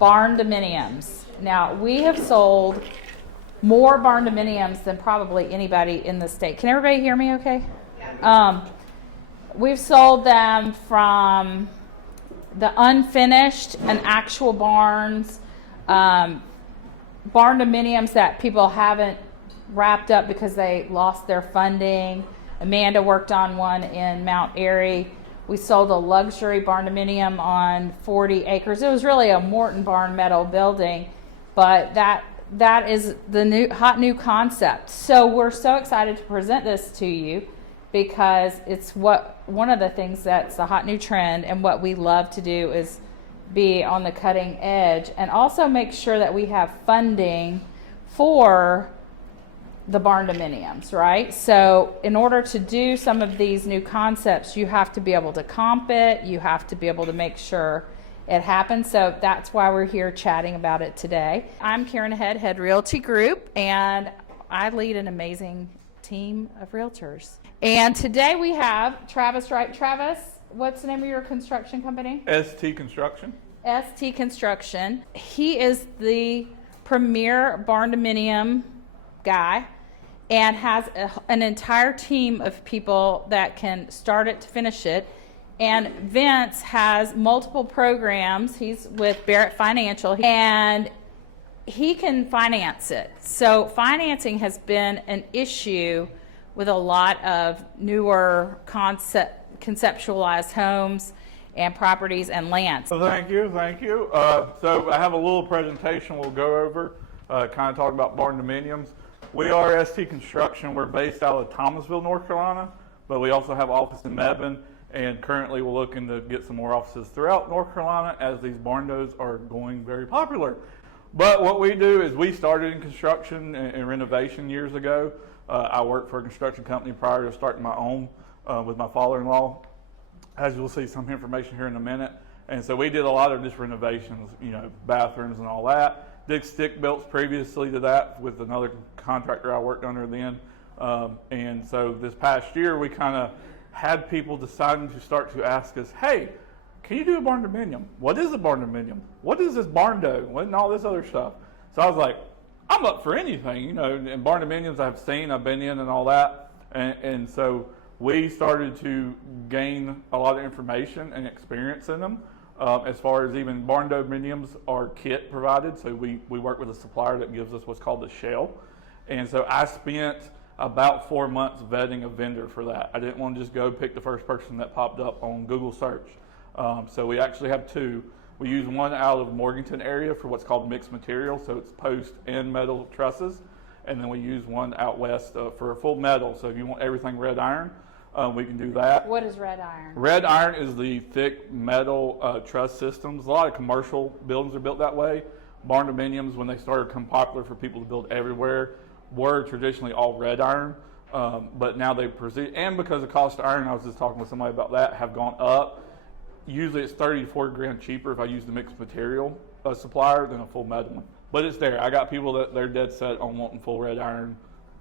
Barndominiums. Now, we have sold more Barndominiums than probably anybody in the state. Can everybody hear me okay? Yeah. We've sold them from the unfinished and actual barns, Barndominiums that people haven't wrapped up because they lost their funding. Amanda worked on one in Mount Airy. We sold a luxury barndominium on 40 acres. It was really a Morton barn metal building, but that is the hot new concept. So we're so excited to present this to you because it's one of the things that's the hot new trend, and what we love to do is be on the cutting edge and also make sure that we have funding for the barndominiums, right? So in order to do some of these new concepts, you have to be able to comp it. You have to be able to make sure it happens. So that's why we're here chatting about it today. I'm Karen Head Realty Group, and I lead an amazing team of realtors. And today we have Travis, right? Travis, what's the name of your construction company? ST Construction. ST Construction. He is the premier barndominium guy and has an entire team of people that can start it to finish it. And Vince has multiple programs. He's with Barrett Financial, and he can finance it. So financing has been an issue with a lot of newer conceptualized homes and properties and lands. Well, thank you. So I have a little presentation we'll go over, kind of talk about barndominiums. We are ST Construction. We're based out of Thomasville, North Carolina, but we also have office in Mebane, and currently we're looking to get some more offices throughout North Carolina as these barndos are going very popular. But what we do is we started in construction and renovation years ago. I worked for a construction company prior to starting my own with my father-in-law, as you'll see some information here in a minute. And so we did a lot of just renovations, bathrooms and all that. Did stick builts previously to that with another contractor I worked under then. And so this past year, we kind of had people deciding to start to ask us, hey, can you do a barndominium? What is a barndominium? What is this barndo? And all this other stuff. So I was like, I'm up for anything, and barndominiums I've been in and all that. And so we started to gain a lot of information and experience in them. As far as even barndominiums are kit provided, so we work with a supplier that gives us what's called the shell. And so I spent about 4 months vetting a vendor for that. I didn't want to just go pick the first person that popped up on Google search. So we actually have two. We use one out of Morganton area for what's called mixed material, so it's post and metal trusses. And then we use one out west for a full metal, so if you want everything red iron, we can do that. What is red iron? Red iron is the thick metal truss systems. A lot of commercial buildings are built that way. Barndominiums, when they started to become popular for people to build everywhere, were traditionally all red iron. But now they proceed, and because the cost of iron, I was just talking with somebody about that, have gone up. Usually it's 30 to 40 grand cheaper if I use the mixed material supplier than a full metal one. But it's there. I got people that they're dead set on wanting full red iron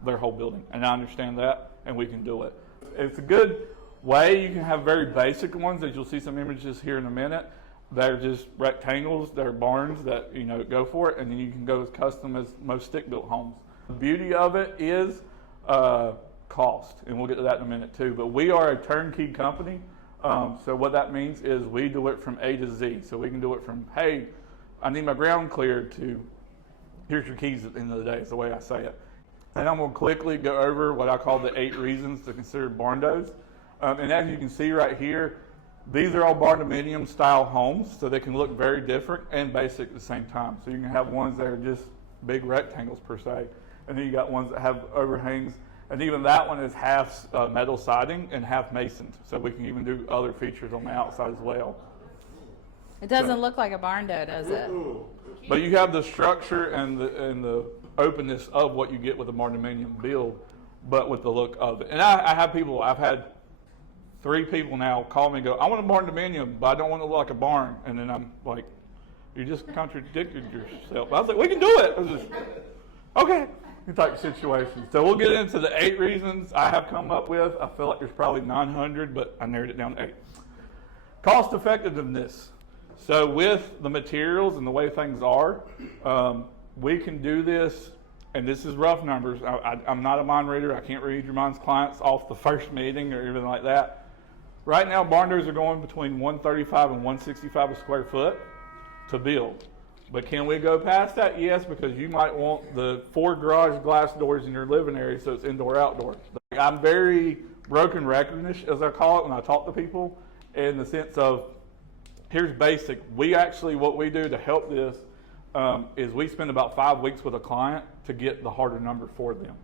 their whole building, and I understand that, and we can do it. It's a good way. You can have very basic ones, as you'll see some images here in a minute. They're just rectangles, they're barns that go for it, and then you can go as custom as most stick-built homes. The beauty of it is cost, and we'll get to that in a minute too. But we are a turnkey company, so what that means is we do it from A to Z. So we can do it from, hey, I need my ground cleared, to here's your keys at the end of the day, is the way I say it. And I'm going to quickly go over what I call the 8 reasons to consider barndos. And as you can see right here, these are all barndominium style homes, so they can look very different and basic at the same time. So you can have ones that are just big rectangles per se, and then you got ones that have overhangs, and even that one is half metal siding and half masoned. So we can even do other features on the outside as well. It doesn't look like a barndo, does it? But you have the structure and the openness of what you get with a barndominium build, but with the look of it. And I have people, I've had 3 people now call me and go, I want a barndominium, but I don't want it to look like a barn. And then I'm like, you just contradicted yourself. I was like, we can do it. I was just, okay, type of situation. So we'll get into the 8 reasons I have come up with. I feel like there's probably 900, but I narrowed it down to 8. Cost effectiveness. So with the materials and the way things are, we can do this, and this is rough numbers. I'm not a mind reader. I can't read your mind's clients off the first meeting or anything like that. Right now, barn doors are going between 135 and 165 a square foot to build. But can we go past that? Yes, because you might want the 4 garage glass doors in your living area, so it's indoor outdoor. I'm very broken record-ish, as I call it, when I talk to people, in the sense of, here's basic. What we do to help this is we spend about 5 weeks with a client to get the harder number for them.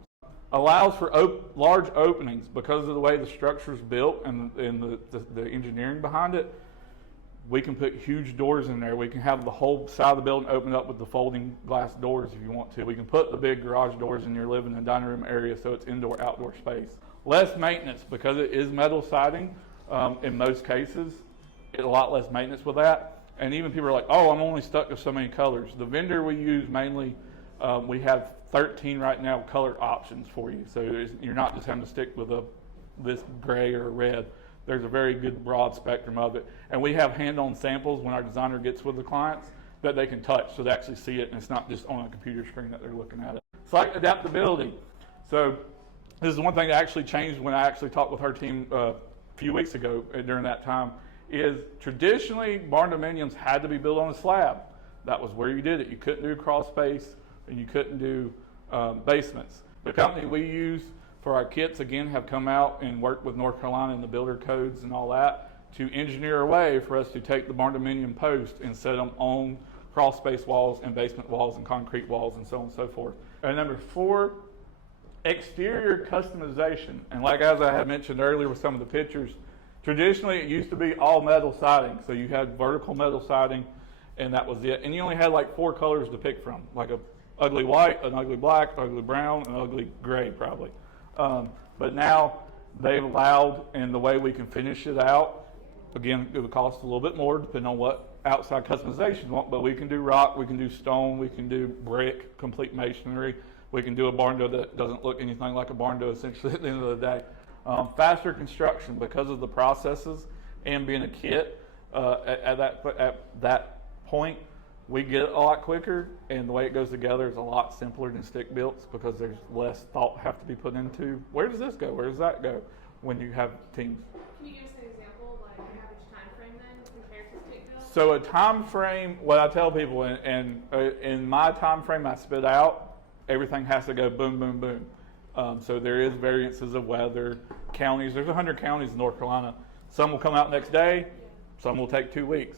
Allows for large openings because of the way the structure is built and the engineering behind it. We can put huge doors in there. We can have the whole side of the building opened up with the folding glass doors if you want to. We can put the big garage doors in your living and dining room area so it's indoor outdoor space. Less maintenance because it is metal siding in most cases. It's a lot less maintenance with that. And even people are like, oh, I'm only stuck to so many colors. The vendor we use mainly, we have 13 right now color options for you. So you're not just having to stick with this gray or red. There's a very good broad spectrum of it. And we have hand-on samples when our designer gets with the clients that they can touch so they actually see it and it's not just on a computer screen that they're looking at it. Site adaptability. So this is one thing that actually changed when I actually talked with her team a few weeks ago during that time, is traditionally barndominiums had to be built on a slab. That was where you did it. You couldn't do crawl space and you couldn't do basements. The company we use for our kits, again, have come out and worked with North Carolina and the builder codes and all that to engineer a way for us to take the barndominium post and set them on crawl space walls and basement walls and concrete walls and so on and so forth. And number 4, exterior customization. And like as I had mentioned earlier with some of the pictures, traditionally it used to be all metal siding. So you had vertical metal siding and that was it. And you only had like 4 colors to pick from, like a ugly white, an ugly black, ugly brown, an ugly gray probably. But now they've allowed, and the way we can finish it out, again, it would cost a little bit more depending on what outside customization you want, but we can do rock, we can do stone, we can do brick, complete masonry. We can do a barn door that doesn't look anything like a barn door essentially at the end of the day. Faster construction because of the processes and being a kit at that point. We get it a lot quicker, and the way it goes together is a lot simpler than stick builds because there's less thought have to be put into where does this go, where does that go when you have teams. Can you give us an example, like an average time frame then compared to stick build? So a time frame, what I tell people, and in my time frame I spit out, everything has to go boom, boom, boom. So there is variances of weather, counties. There's 100 counties in North Carolina. Some will come out next day, some will take 2 weeks.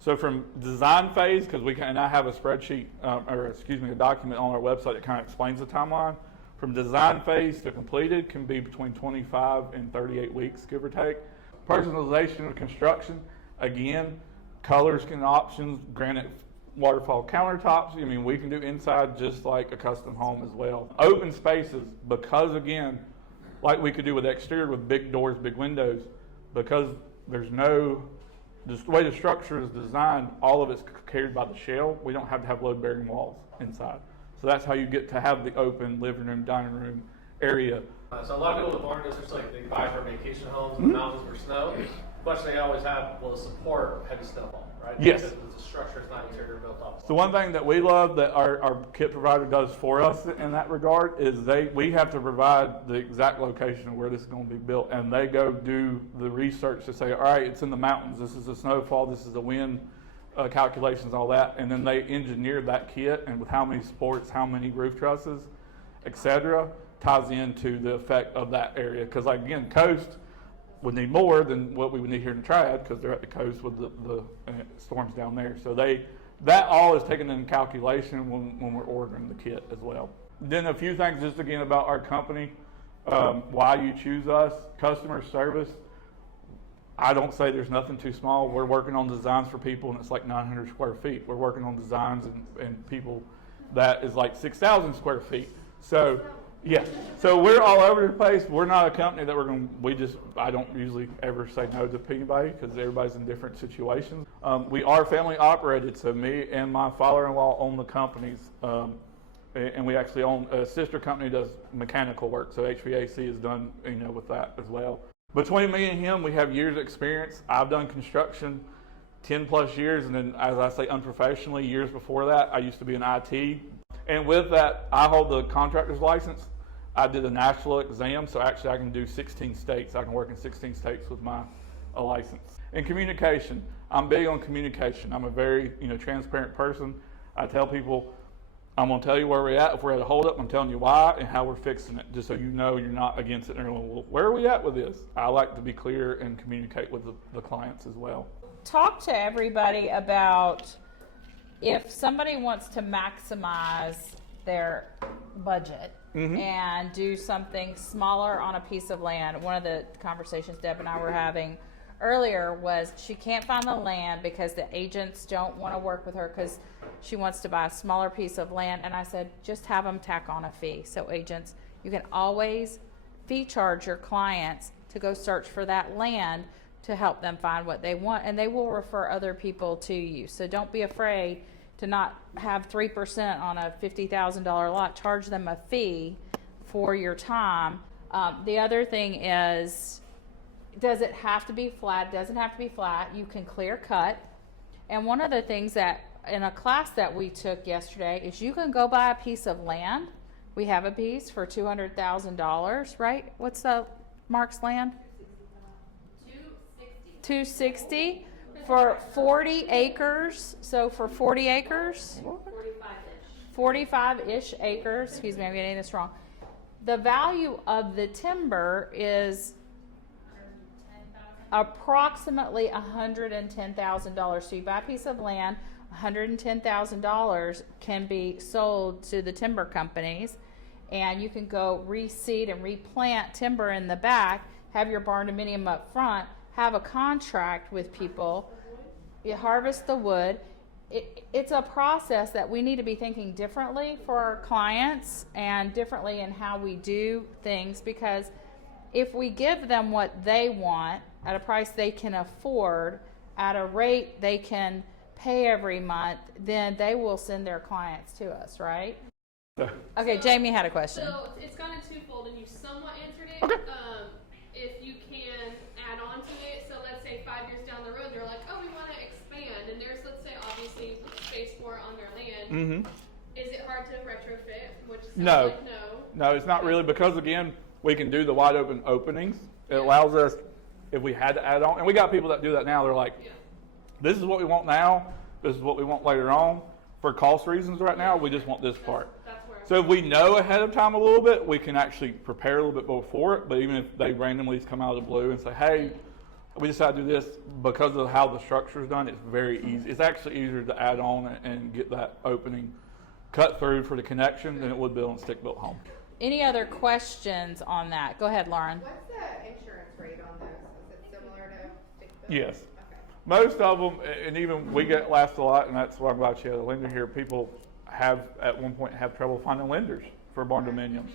So from design phase, because I have a spreadsheet, a document on our website that kind of explains the timeline. From design phase to completed can be between 25 and 38 weeks, give or take. Personalization of construction, again, colors and options, granite waterfall countertops. I mean, we can do inside just like a custom home as well. Open spaces, because again, like we could do with exterior with big doors, big windows, because there's just the way the structure is designed, all of it's carried by the shell. We don't have to have load-bearing walls inside. So that's how you get to have the open living room, dining room area. So a lot of people with barn doors, just like they buy for vacation homes in the mountains for snow. The question they always have, will it support heavy snowfall, right? Yes. Because the structure is not interior built off. So one thing that we love that our kit provider does for us in that regard is we have to provide the exact location of where this is going to be built, and they go do the research to say, all right, it's in the mountains, this is the snowfall, this is the wind calculations, all that, and then they engineer that kit, and with how many supports, how many roof trusses, etc., ties into the effect of that area. Because like again, coast would need more than what we would need here in the Triad because they're at the coast with the storms down there. So that all is taken into calculation when we're ordering the kit as well. Then a few things just again about our company, why you choose us, customer service. I don't say there's nothing too small. We're working on designs for people and it's like 900 square feet. We're working on designs and people that is like 6,000 square feet. So yeah, so we're all over the place. We're not a company that I don't usually ever say no to anybody because everybody's in different situations. We are family operated, so me and my father-in-law own the companies, and we actually own a sister company does mechanical work, so HVAC is done, with that as well. Between me and him, we have years of experience. I've done construction 10 plus years, and then, as I say, unprofessionally, years before that, I used to be in IT. And with that, I hold the contractor's license. I did a national exam, so actually I can do 16 states. I can work in 16 states with my license. And communication, I'm big on communication. I'm a very transparent person. I tell people, I'm going to tell you where we're at. If we're at a holdup, I'm telling you why and how we're fixing it, just so you know you're not against it. And everyone, well, where are we at with this? I like to be clear and communicate with the clients as well. Talk to everybody about if somebody wants to maximize their budget and do something smaller on a piece of land. One of the conversations Deb and I were having earlier was she can't find the land because the agents don't want to work with her because she wants to buy a smaller piece of land. And I said, just have them tack on a fee. So agents, you can always fee charge your clients to go search for that land to help them find what they want, and they will refer other people to you. So don't be afraid to not have 3% on a $50,000 lot. Charge them a fee for your time. The other thing is, does it have to be flat? It doesn't have to be flat. You can clear cut. And one of the things that in a class that we took yesterday is you can go buy a piece of land. We have a piece for $200,000, right? What's the Mark's land? 260 for 40 acres. So for 40 acres, 45-ish acres. Excuse me, I'm getting this wrong. The value of the timber is approximately $110,000. So you buy a piece of land, $110,000 can be sold to the timber companies, and you can go reseed and replant timber in the back, have your barndominium up front, have a contract with people, you harvest the wood. It's a process that we need to be thinking differently for our clients and differently in how we do things, because if we give them what they want at a price they can afford, at a rate they can pay every month, then they will send their clients to us, right? Okay, Jamie had a question. So it's kind of twofold, and you somewhat answered it. Okay. If you can add on to it, so let's say 5 years down the road, they're like, oh, we want to expand, and there's, let's say, obviously space for it on their land. Is it hard to retrofit? Which sounds No. like no. No, it's not really, because again, we can do the wide open openings. It allows us, if we had to add on, and we got people that do that now, they're like, this is what we want now, this is what we want later on. For cost reasons right now, we just want this part. That's where So if we know ahead of time a little bit, we can actually prepare a little bit before it. But even if they randomly come out of the blue and say, hey, we decided to do this, because of how the structure is done, it's very easy. It's actually easier to add on and get that opening cut through for the connection than it would be on a stick-built home. Any other questions on that? Go ahead, Lauren. What's the insurance rate on those? Is it similar to stick-built? Yes. Okay. Most of them, and even we get last a lot, and that's why I'm glad you had a lender here. People have, at one point, have trouble finding lenders for barndominiums.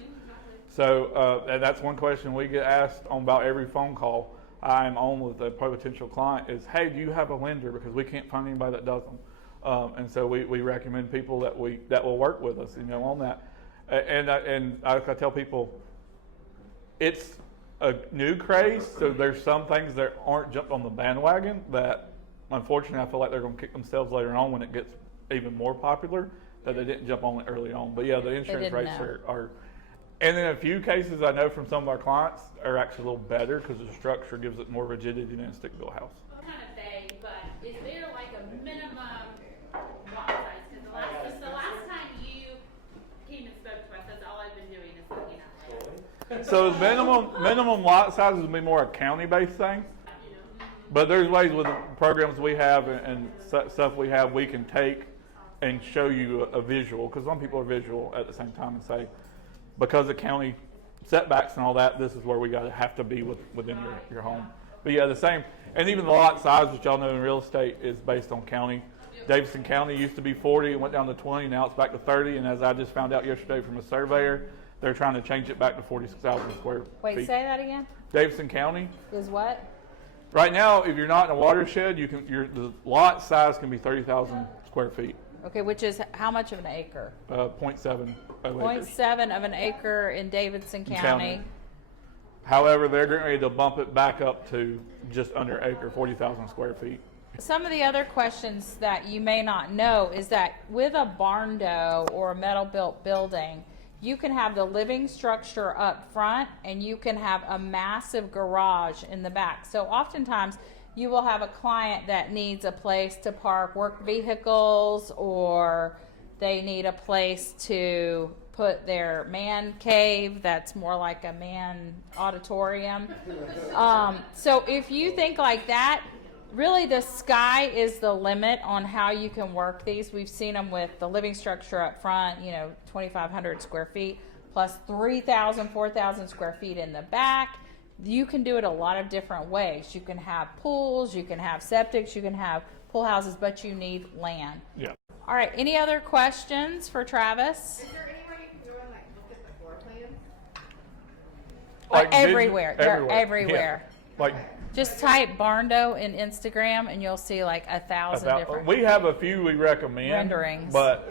So and that's one question we get asked on about every phone call I'm on with a potential client is, hey, do you have a lender? Because we can't find anybody that does them. And so we recommend people that will work with us, on that. And I tell people, it's a new craze, so there's some things that aren't jumped on the bandwagon that, unfortunately, I feel like they're going to kick themselves later on when it gets even more popular, that they didn't jump on it early on. But yeah, the insurance rates are, and in a few cases I know from some of our clients are actually a little better because the structure gives it more rigidity than a stick-built house. Kind of vague, but is there like a minimum lot size? Because the last time you came and spoke to us, that's all I've been doing is looking at it. So minimum lot sizes would be more a county-based thing. But there's ways with the programs we have and stuff we have, we can take and show you a visual, because some people are visual at the same time, and say, because of county setbacks and all that, this is where we have to be within your home. But yeah, the same, and even the lot size, which y'all know in real estate, is based on county. Davidson County used to be 40, it went down to 20, now it's back to 30, and as I just found out yesterday from a surveyor, they're trying to change it back to 46,000 square feet. Wait, say that again? Davidson County. Is what? Right now, if you're not in a watershed, the lot size can be 30,000 square feet. Okay, which is how much of an acre? 0.7 acres. 0.7 of an acre in Davidson County. However, they're getting ready to bump it back up to just under acre, 40,000 square feet Some of the other questions that you may not know is that with a barn-dough or a metal built building, you can have the living structure up front and you can have a massive garage in the back. So oftentimes you will have a client that needs a place to park work vehicles, or they need a place to put their man cave that's more like a man auditorium. So if you think like that, really the sky is the limit on how you can work these. We've seen them with the living structure up front, 2,500 square feet plus 3,000, 4,000 square feet in the back. You can do it a lot of different ways. You can have pools, you can have septics, you can have pool houses, but you need land. Yeah. All right, any other questions for Travis? Is there anywhere you can go and like look at the floor plans? Everywhere. They're everywhere. Yeah. Like Just type Barndo in Instagram and you'll see like 1,000 different. we have a few we recommend renderings. but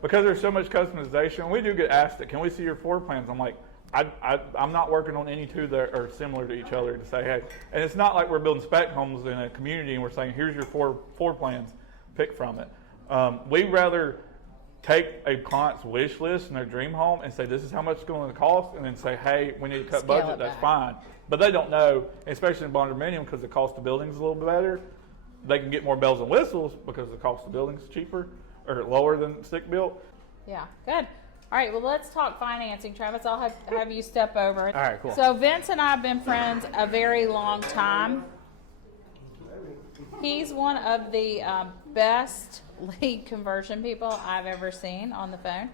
because there's so much customization, we do get asked that, can we see your floor plans? I'm like, I'm not working on any two that are similar to each other to say, hey, and it's not like we're building spec homes in a community and we're saying, here's your floor plans, pick from it. We'd rather take a client's wish list and their dream home and say, this is how much it's going to cost, and then say, hey, we need to cut Scale budget, it that's back. fine. But they don't know, especially in Barndominium, because the cost of building is a little bit better. They can get more bells and whistles because the cost of building is cheaper or lower than stick built. Yeah, good. All right, well, let's talk financing. Travis, I'll have you step over. All right, cool. So Vince and I have been friends a very long time. He's one of the best lead conversion people I've ever seen on the phone.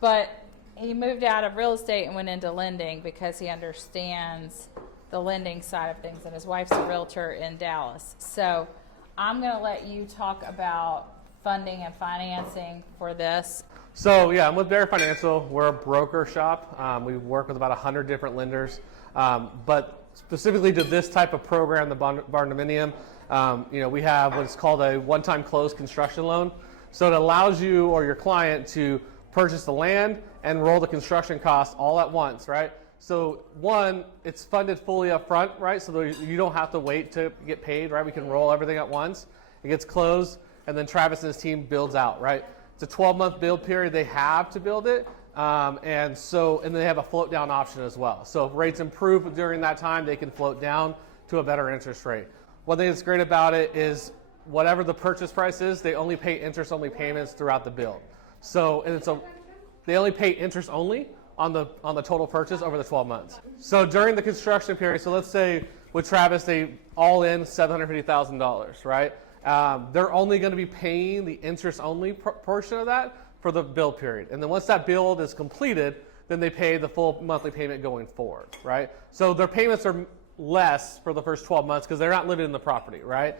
But he moved out of real estate and went into lending because he understands the lending side of things, and his wife's a realtor in Dallas. So I'm going to let you talk about funding and financing for this. So yeah, I'm with Barrett Financial. We're a broker shop. We work with about 100 different lenders, but specifically to this type of program, the Barndominium, we have what's called a one-time closed construction loan. So it allows you or your client to purchase the land and roll the construction costs all at once, right? So one, it's funded fully up front, right? So you don't have to wait to get paid, right? We can roll everything at once. It gets closed, and then Travis and his team builds out, right? It's a 12-month build period they have to build it, and they have a float down option as well. So if rates improve during that time, they can float down to a better interest rate. One thing that's great about it is whatever the purchase price is, they only pay interest-only payments throughout the build. So they only pay interest only on the total purchase over the 12 months. So during the construction period, so let's say with Travis, they all in $750,000, right? They're only going to be paying the interest-only portion of that for the build period. And then once that build is completed, then they pay the full monthly payment going forward, right? So their payments are less for the first 12 months because they're not living in the property, right?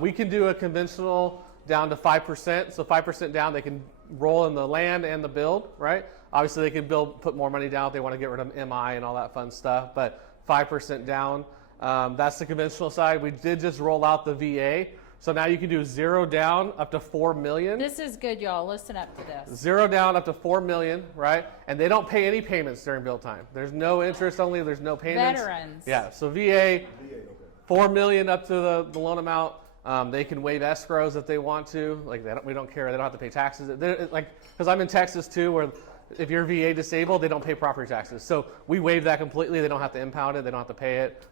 We can do a conventional down to 5%. So 5% down, they can roll in the land and the build, right? Obviously, they can put more money down if they want to get rid of MI and all that fun stuff, but 5% down, that's the conventional side. We did just roll out the VA. So now you can do 0 down up to $4 million. This is good, y'all. Listen up to this. 0 down up to $4 million, right? And they don't pay any payments during build time. There's no interest only. There's no payments. Veterans. Yeah. So VA, $4 million up to the loan amount. They can waive escrows if they want to. Like we don't care. They don't have to pay taxes. Because I'm in Texas too, where if you're VA disabled, they don't pay property taxes. So we waive that completely. They don't have to impound it. They don't have to pay it.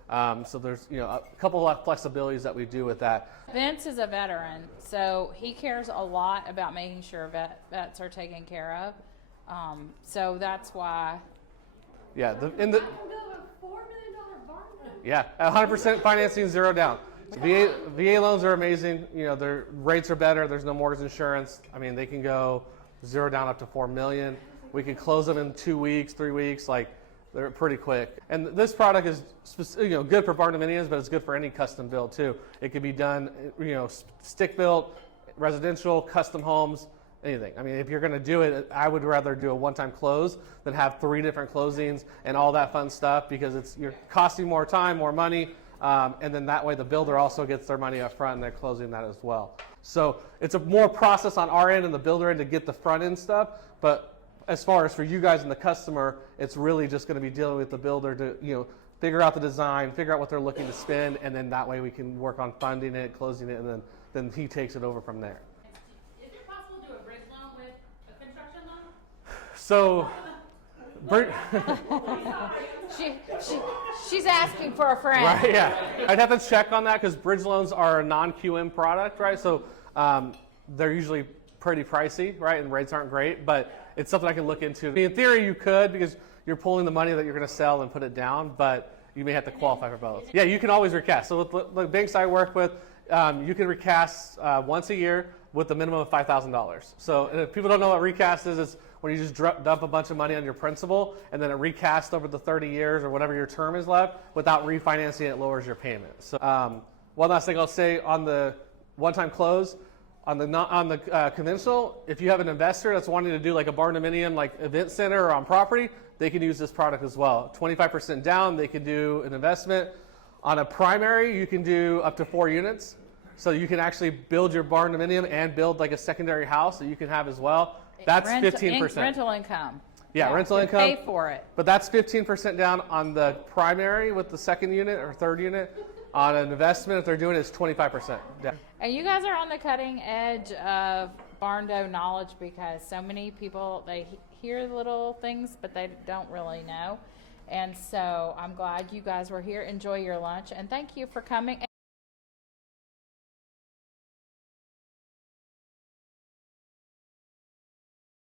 So there's a couple of flexibilities that we do with that. Vince is a veteran, so he cares a lot about making sure vets are taken care of. So that's why. Yeah. I can build a $4 million barn. Yeah. 100% financing, 0 down. So VA loans are amazing. Their rates are better. There's no mortgage insurance. I mean, they can go 0 down up to $4 million. We can close them in 2 weeks, 3 weeks. Like they're pretty quick. And this product is good for barndominiums, but it's good for any custom build too. It can be done, stick built, residential, custom homes, anything. I mean, if you're going to do it, I would rather do a one-time close than have 3 different closings and all that fun stuff because you're costing more time, more money. And then that way the builder also gets their money up front and they're closing that as well. So it's a more process on our end and the builder end to get the front end stuff. But as far as for you guys and the customer, it's really just going to be dealing with the builder to figure out the design, figure out what they're looking to spend, and then that way we can work on funding it, closing it, and then he takes it over from there. Is it possible to do a bridge loan with a construction loan? So, She's asking for a friend. right, yeah. I'd have to check on that because bridge loans are a non-QM product, right? So they're usually pretty pricey, right? And rates aren't great, but it's something I can look into. I mean, in theory, you could because you're pulling the money that you're going to sell and put it down, but you may have to qualify for both. Yeah, you can always recast. So with the banks I work with, you can recast once a year with a minimum of $5,000. So if people don't know what recast is, it's when you just dump a bunch of money on your principal and then it recasts over the 30 years or whatever your term is left without refinancing it lowers your payment. So one last thing I'll say on the one-time close, on the conventional, if you have an investor that's wanting to do like a barndominium like event center or on property, they can use this product as well. 25% down, they can do an investment. On a primary, you can do up to 4 units. So you can actually build your barndominium and build like a secondary house that you can have as well. That's 15%. Rental income. Yeah, rental to income. Pay for it. But that's 15% down on the primary with the second unit or third unit. On an investment, if they're doing it, it's 25% down. And you guys are on the cutting edge of Barndo knowledge because so many people, they hear little things, but they don't really know. And so I'm glad you guys were here. Enjoy your lunch. And thank you for coming.